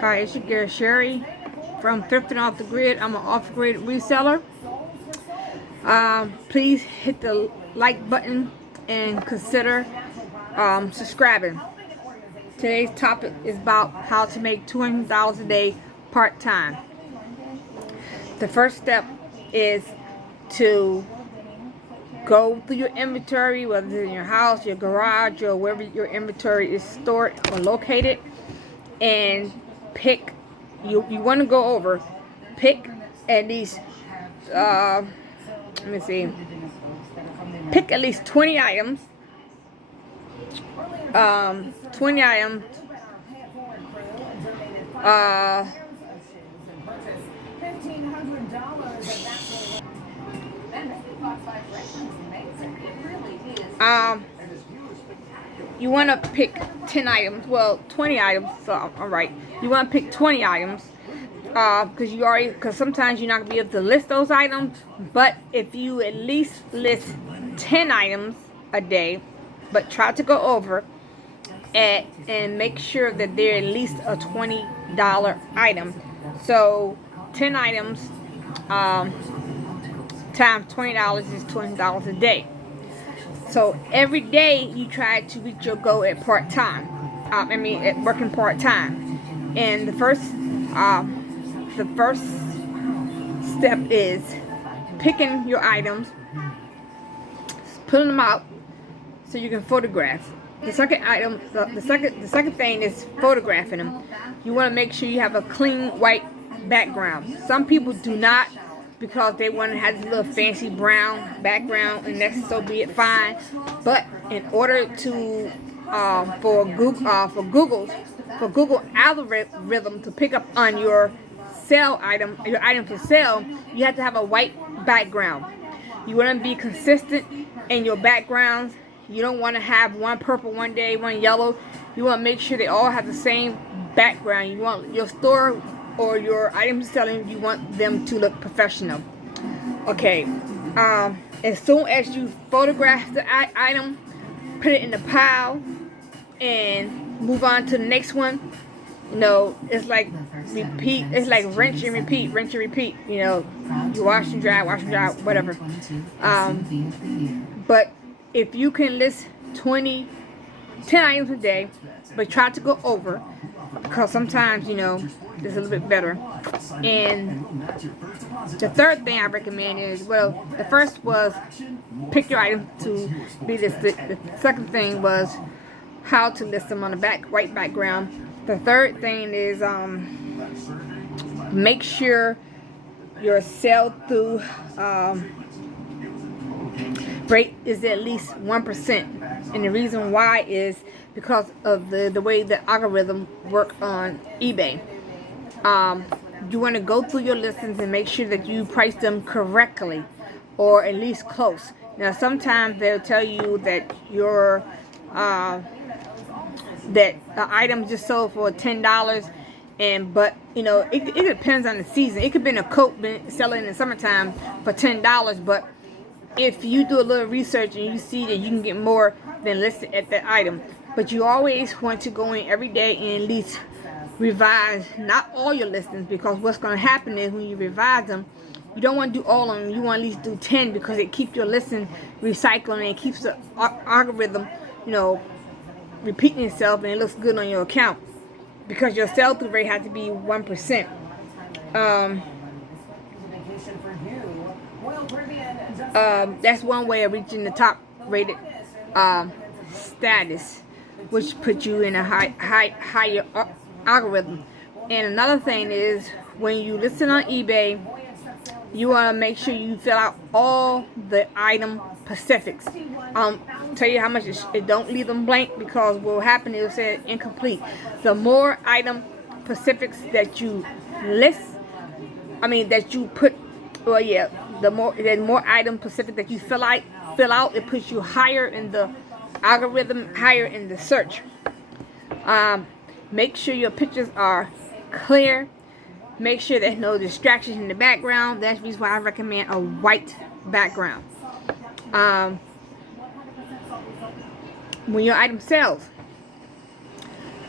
Hi, it's your girl Sherry from Thrifting Off the Grid. I'm an off-grid reseller. Please hit the like button and consider subscribing. Today's topic is about how to make $200 a day part-time. The first step is to go through your inventory, whether it's in your house, your garage, or wherever your inventory is stored or located, and pick. You want to go over, pick at least let me see, pick at least 20 items. 20 items. You want to pick 10 items. Well, 20 items. So, all right. You want to pick 20 items. Because sometimes you're not going to be able to list those items. But if you at least list 10 items a day, but try to go over and make sure that they're at least a $20 item. So 10 items times $20 is $20 a day. So every day you try to reach your goal at part-time. At working part-time. And the first step is picking your items, putting them out so you can photograph. The second item, the second thing is photographing them. You want to make sure you have a clean white background. Some people do not, because they want to have this little fancy brown background, and that's so be it, fine. But in order to for Google algorithm to pick up on your item for sale, you have to have a white background. You want to be consistent in your backgrounds. You don't want to have one purple one day, one yellow. You want to make sure they all have the same background. You want your store or your items selling, you want them to look professional. Okay. As soon as you photograph the item, put it in the pile and move on to the next one. You know, it's like repeat. It's like rinse and repeat, rinse and repeat. You know, you wash and dry, whatever. But if you can list 10 items a day, but try to go over, because sometimes, you know, it's a little bit better. And the third thing I recommend is, well, the first was pick your item to be listed. The second thing was how to list them on the white background. The third thing is make sure your sell-through rate is at least 1%. And the reason why is because of the way the algorithm work on eBay. You want to go through your listings and make sure that you price them correctly, or at least close. Now, sometimes they'll tell you that your that the item just sold for $10, but you know, it depends on the season. It could be in a coat selling in the summertime for $10, but if you do a little research and you see that you can get more than listed at that item. But you always want to go in every day and at least revise, not all your listings, because what's going to happen is when you revise them, you don't want to do all of them. You want to at least do 10, because it keeps your listing recycling, and it keeps the algorithm, you know, repeating itself, and it looks good on your account, because your sell-through rate has to be 1%. That's one way of reaching the top rated status, which puts you in a higher algorithm. And another thing is, when you listen on eBay, you want to make sure you fill out all the item specifics. Tell you how much it don't leave them blank, because what will happen is it'll say incomplete. The more item specifics that you list, that you put, well, yeah, the more item specific that you fill out, it puts you higher in the algorithm, higher in the search. Make sure your pictures are clear. Make sure there's no distractions in the background. That's the reason why I recommend a white background. When your item sells,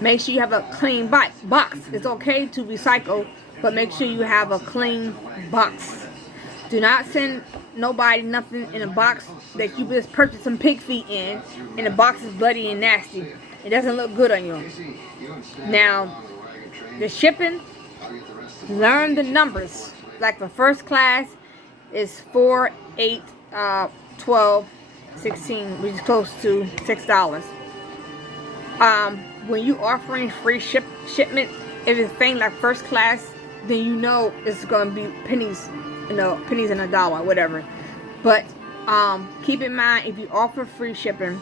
Make sure you have a clean box. It's okay to recycle, but make sure you have a clean box. Do not send nobody nothing in a box that you just purchased some pig feet in, and the box is bloody and nasty. It doesn't look good on you. Now, the shipping, learn the numbers. Like for first class is 4, 8, 12, 16, which is close to $6. When you offering free shipment, if it's thing like first class, then you know it's gonna be pennies, pennies in a dollar, whatever. But keep in mind, if you offer free shipping,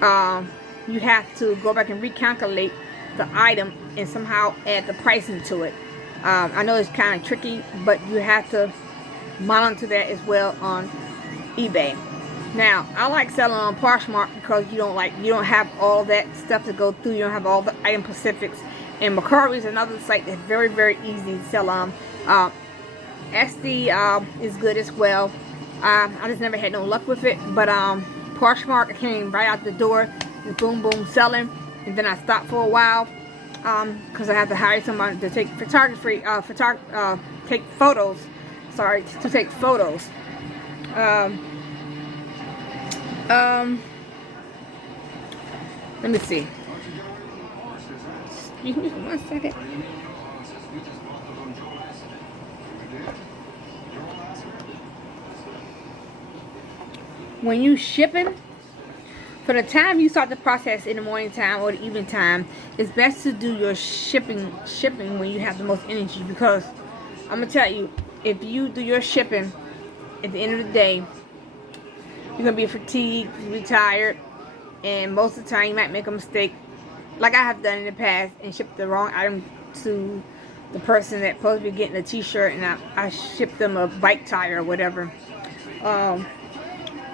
you have to go back and recalculate the item and somehow add the pricing to it. I know it's kind of tricky, but you have to monitor that as well on eBay. Now, I like selling on Poshmark because you don't have all that stuff to go through. You don't have all the item specifics. And Mercari is another site that's very, very easy to sell on. Etsy is good as well. I just never had no luck with it. But Poshmark came right out the door, just boom, boom, selling. And then I stopped for a while because I had to hire somebody to take take photos. Sorry, to take photos. Let me see. Excuse me for 1 second. When you shipping, for the time you start the process in the morning time or the evening time, it's best to do your shipping when you have the most energy, because I'm gonna tell you, if you do your shipping at the end of the day, you're gonna be fatigued, you'll be tired, and most of the time you might make a mistake, like I have done in the past, and shipped the wrong item to the person that's supposed to be getting a t-shirt, and I shipped them a bike tire or whatever.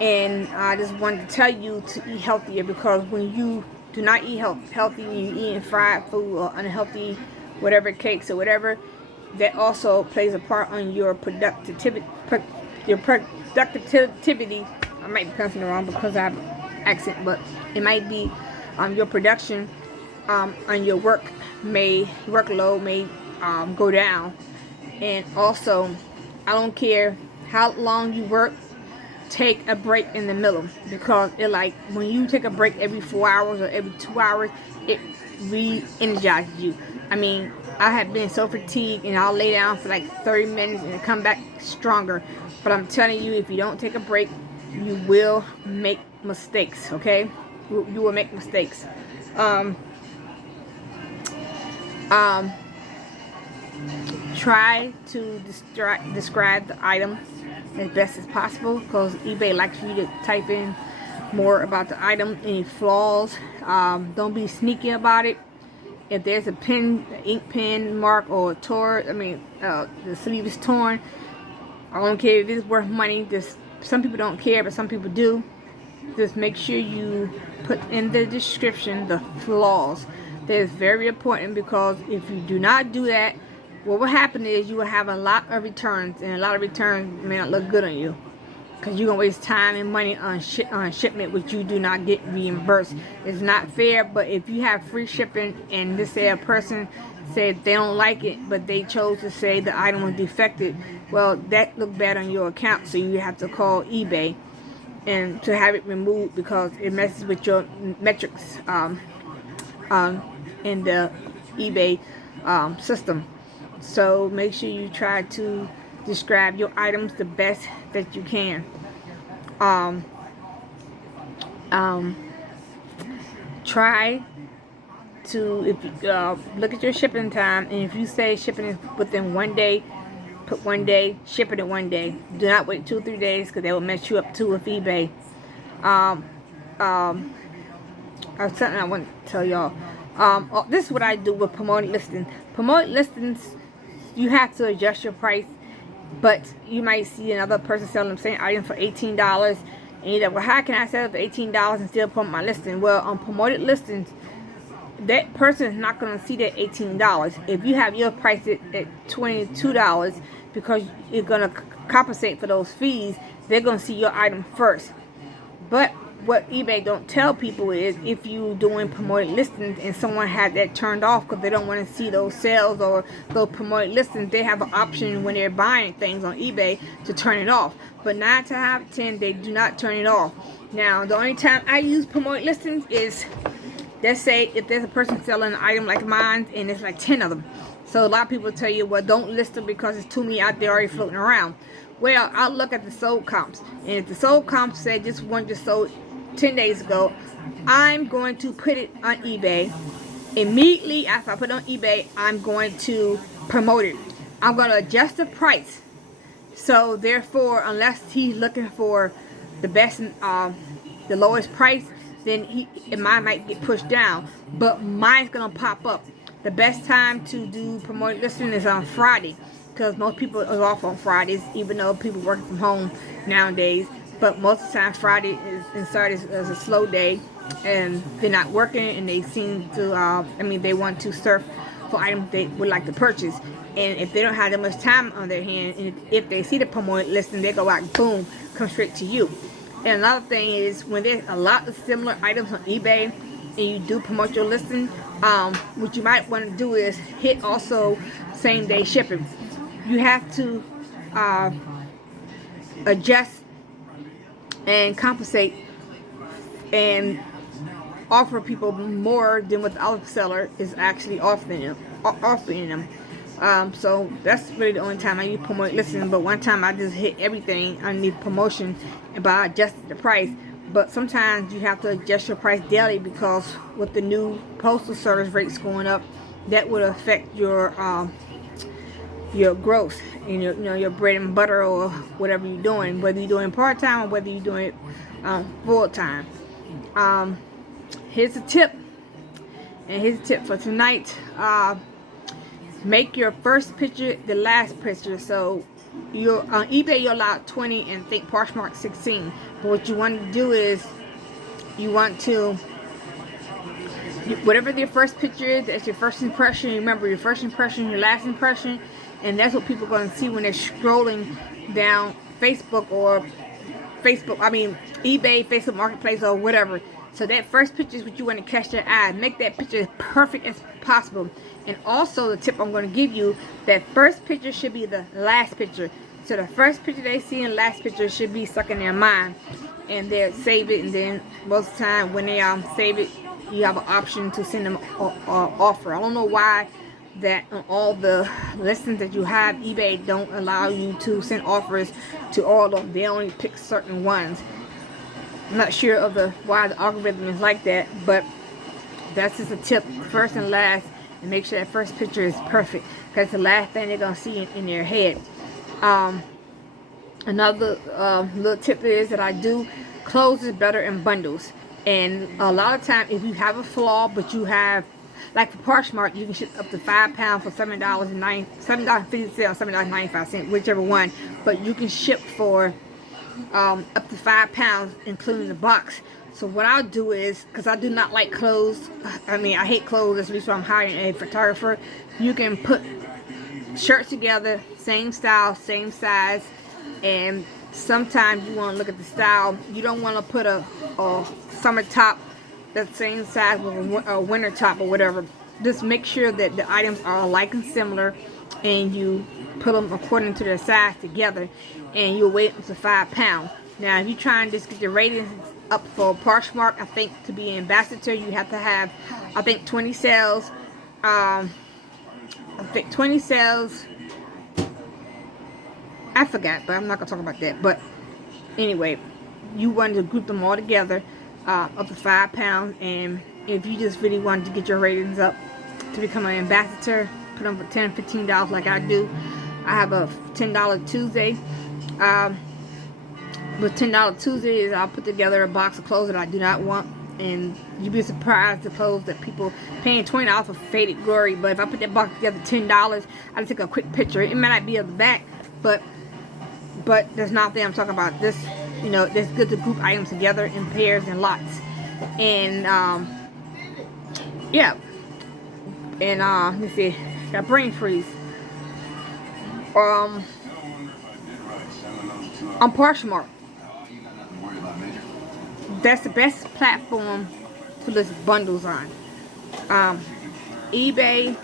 And I just wanted to tell you to eat healthier, because when you do not eat healthy, when you're eating fried food or unhealthy, whatever, cakes or whatever, that also plays a part on your productivity. I might be pronouncing it wrong because I have an accent, but it might be your production on your workload may go down. And also, I don't care how long you work, take a break in the middle, because when you take a break every 4 hours or every 2 hours, it re-energizes you. I mean, I have been so fatigued and I'll lay down for like 30 minutes and come back stronger. But I'm telling you, if you don't take a break, you will make mistakes, okay? You will make mistakes. Try to describe the item as best as possible, because eBay likes for you to type in more about the item, any flaws. Don't be sneaky about it. If there's a pen, ink pen mark, or the sleeve is torn, I don't care if it's worth money. Some people don't care, but some people do. Just make sure you put in the description the flaws. That is very important, because if you do not do that, what will happen is you will have a lot of returns, and a lot of returns may not look good on you, because you're going to waste time and money on shipment, which you do not get reimbursed. It's not fair. But if you have free shipping, and just say a person said they don't like it, but they chose to say the item was defective, well, that looked bad on your account, so you have to call eBay and to have it removed, because it messes with your metrics in the eBay system. So make sure you try to describe your items the best that you can. Try to, if you look at your shipping time, and if you say shipping is within 1 day, put 1 day, ship it in 1 day. Do not wait 2 or 3 days, because they will mess you up too with eBay. Something I want to tell y'all. This is what I do with promoted listings. Promoted listings, you have to adjust your price, but you might see another person selling the same item for $18, and you're like, well, how can I sell it for $18 and still promote my listing? Well, on promoted listings, that person is not going to see that $18. If you have your price at $22, because you're going to compensate for those fees, they're going to see your item first. But what eBay don't tell people is if you doing promoted listings and someone had that turned off because they don't want to see those sales or those promoted listings, they have an option when they're buying things on eBay to turn it off. But 9 times out of 10, they do not turn it off. Now, the only time I use promoted listings is, let's say if there's a person selling an item like mine and it's like 10 of them. So a lot of people tell you, well, don't list them because it's too many out there already floating around. Well, I'll look at the sold comps, and if the sold comps said this one just sold 10 days ago, I'm going to put it on eBay. Immediately after I put it on eBay, I'm going to promote it. I'm going to adjust the price. So therefore, unless he's looking for the best, the lowest price, then mine might get pushed down. But mine's going to pop up. The best time to do promoted listing is on Friday, because most people are off on Fridays, even though people working from home nowadays. But most of the time, Friday and Saturday is a slow day, and they're not working, and they seem to, they want to surf for items they would like to purchase. And if they don't have that much time on their hand, and if they see the promoted listing, they go out, boom, come straight to you. And another thing is, when there's a lot of similar items on eBay, and you do promote your listing, what you might want to do is hit also same day shipping. You have to adjust and compensate and offer people more than what the other seller is actually offering them. So that's really the only time I use promote listing. But one time I just hit everything underneath promotion, and I adjusted the price. But sometimes you have to adjust your price daily, because with the new postal service rates going up, that would affect your gross, and your bread and butter, or whatever you're doing, whether you're doing part-time or whether you're doing it full-time. Here's a tip, and here's a tip for tonight. Make your first picture the last picture. So you're on eBay, you're allowed 20 and think Poshmark 16. But what you want to do is, you want to, whatever your first picture is, that's your first impression. Remember, your first impression, your last impression, and that's what people are going to see when they're scrolling down Facebook, eBay, Facebook Marketplace, or whatever. So that first picture is what you want to catch their eye. Make that picture as perfect as possible. And also, the tip I'm going to give you, that first picture should be the last picture. So the first picture they see and last picture should be stuck in their mind, and they'll save it. And then most of the time when they save it, you have an option to send them an offer. I don't know why that on all the listings that you have, eBay don't allow you to send offers to all of them. They only pick certain ones. I'm not sure of why the algorithm is like that, but that's just a tip, first and last, and make sure that first picture is perfect, because the last thing they're gonna see in their head. Another little tip is that I do closes better in bundles, and a lot of times if you have a flaw, but you have, like for Poshmark, you can ship up to 5 pounds for $7.50 or $7.95, whichever one, but you can ship for up to 5 pounds, including the box. So what I'll do is, because I do not like clothes, I hate clothes, that's the reason I'm hiring a photographer. You can put shirts together, same style, same size, and sometimes you want to look at the style. You don't want to put a summer top that's same size with a winter top or whatever. Just make sure that the items are alike and similar, and you put them according to their size together, and you'll wait up to 5 pounds. Now, if you try and just get your ratings up for Poshmark, I think to be an ambassador, you have to have, 20 sales. 20 sales. I forgot, but I'm not going to talk about that. But anyway, you want to group them all together, up to 5 pounds. And if you just really wanted to get your ratings up to become an ambassador, put them for $10, $15 like I do. I have a $10 Tuesday. With $10 Tuesdays, I'll put together a box of clothes that I do not want, and you'd be surprised the clothes that people paying $20 for faded glory. But if I put that box together $10, I take a quick picture. It might not be of the back, but that's not that I'm talking about. This, it's good to group items together in pairs and lots. And yeah. And let's see, got brain freeze. On Poshmark, that's the best platform to list bundles on. eBay,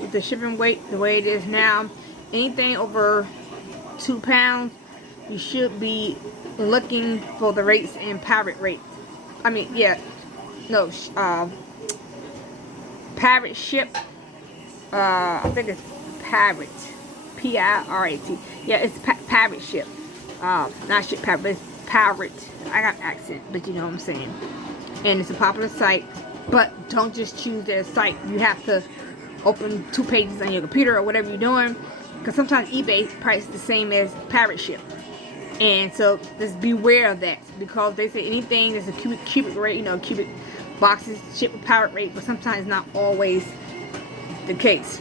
with the shipping weight the way it is now, anything over 2 pounds, you should be looking for the rates in pirate rates. I mean, yeah, no, pirate ship. I think it's pirate, P-I-R-A-T. Yeah, it's pirate ship. Not ship pirate, but it's pirate. I got an accent, but you know what I'm saying. And it's a popular site, but don't just choose their site. You have to open 2 pages on your computer or whatever you're doing, because sometimes eBay price is the same as pirate ship. And so just beware of that, because they say anything that's a cubic rate, you know, cubic boxes ship with pirate rate, but sometimes not always the case.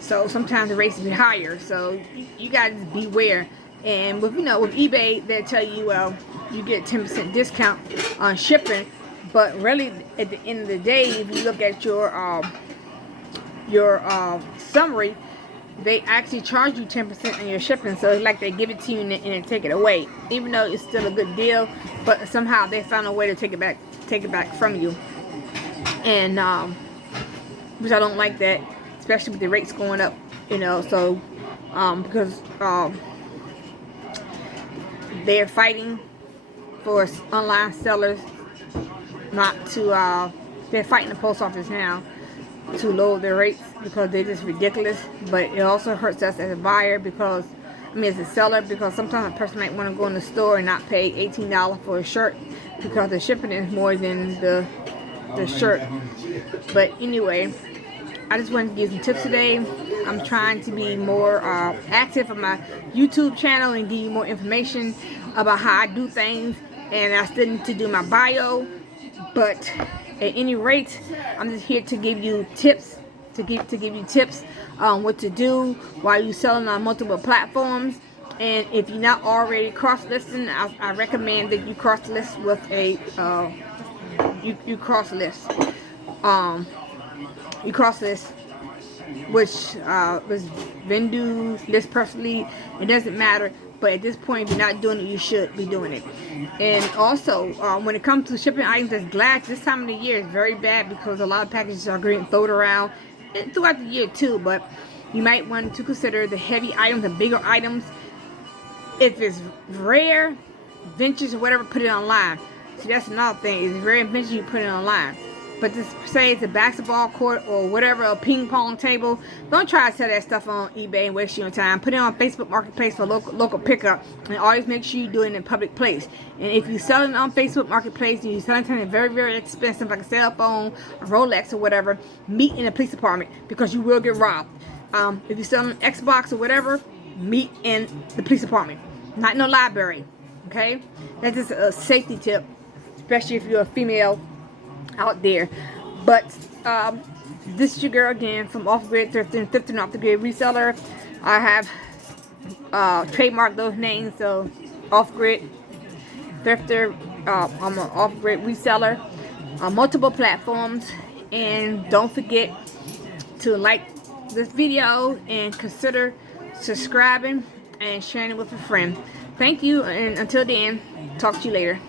So sometimes the rates be higher, so you gotta just beware. And with, you know, with eBay, they'll tell you, well, you get 10% discount on shipping, but really at the end of the day, if you look at your summary, they actually charge you 10% on your shipping. So it's like they give it to you and then take it away, even though it's still a good deal, but somehow they found a way to take it back from you. And which I don't like that, especially with the rates going up, you know. So because they're fighting for online sellers not to they're fighting the post office now to lower their rates, because they're just ridiculous. But it also hurts us as a buyer, because I mean as a seller, because sometimes a person might want to go in the store and not pay $18 for a shirt because the shipping is more than the shirt. But anyway, I just wanted to give some tips today. I'm trying to be more active on my YouTube channel and give you more information about how I do things, and I still need to do my bio. But at any rate, I'm just here to give you tips, to give you tips on what to do while you're selling on multiple platforms. And if you're not already cross-listing, I recommend that you cross-list with a you cross-list which was Vendoo, List Personally. It doesn't matter, but at this point, if you're not doing it, you should be doing it. And also, when it comes to shipping items that's glass, this time of the year is very bad, because a lot of packages are getting thrown around, and throughout the year too. But you might want to consider the heavy items, the bigger items. If it's rare, vintage or whatever, put it online. See, that's another thing. It's rare and vintage, you put it online. But just say it's a basketball court or whatever, a ping pong table, don't try to sell that stuff on eBay and waste your time. Put it on Facebook Marketplace for local pickup, and always make sure you do it in a public place. And if you're selling on Facebook Marketplace and you're selling something very, very expensive, like a cell phone, a Rolex or whatever, meet in the police department, because you will get robbed. If you're selling Xbox or whatever, meet in the police department, not in the library. Okay, that's just a safety tip, especially if you're a female out there. But this is your girl again from Off Grid Thrifting Off the Grid Reseller. I have trademarked those names, so Off Grid Thrifter. I'm an Off Grid reseller on multiple platforms. And don't forget to like this video and consider subscribing and sharing it with a friend. Thank you, and until then, talk to you later.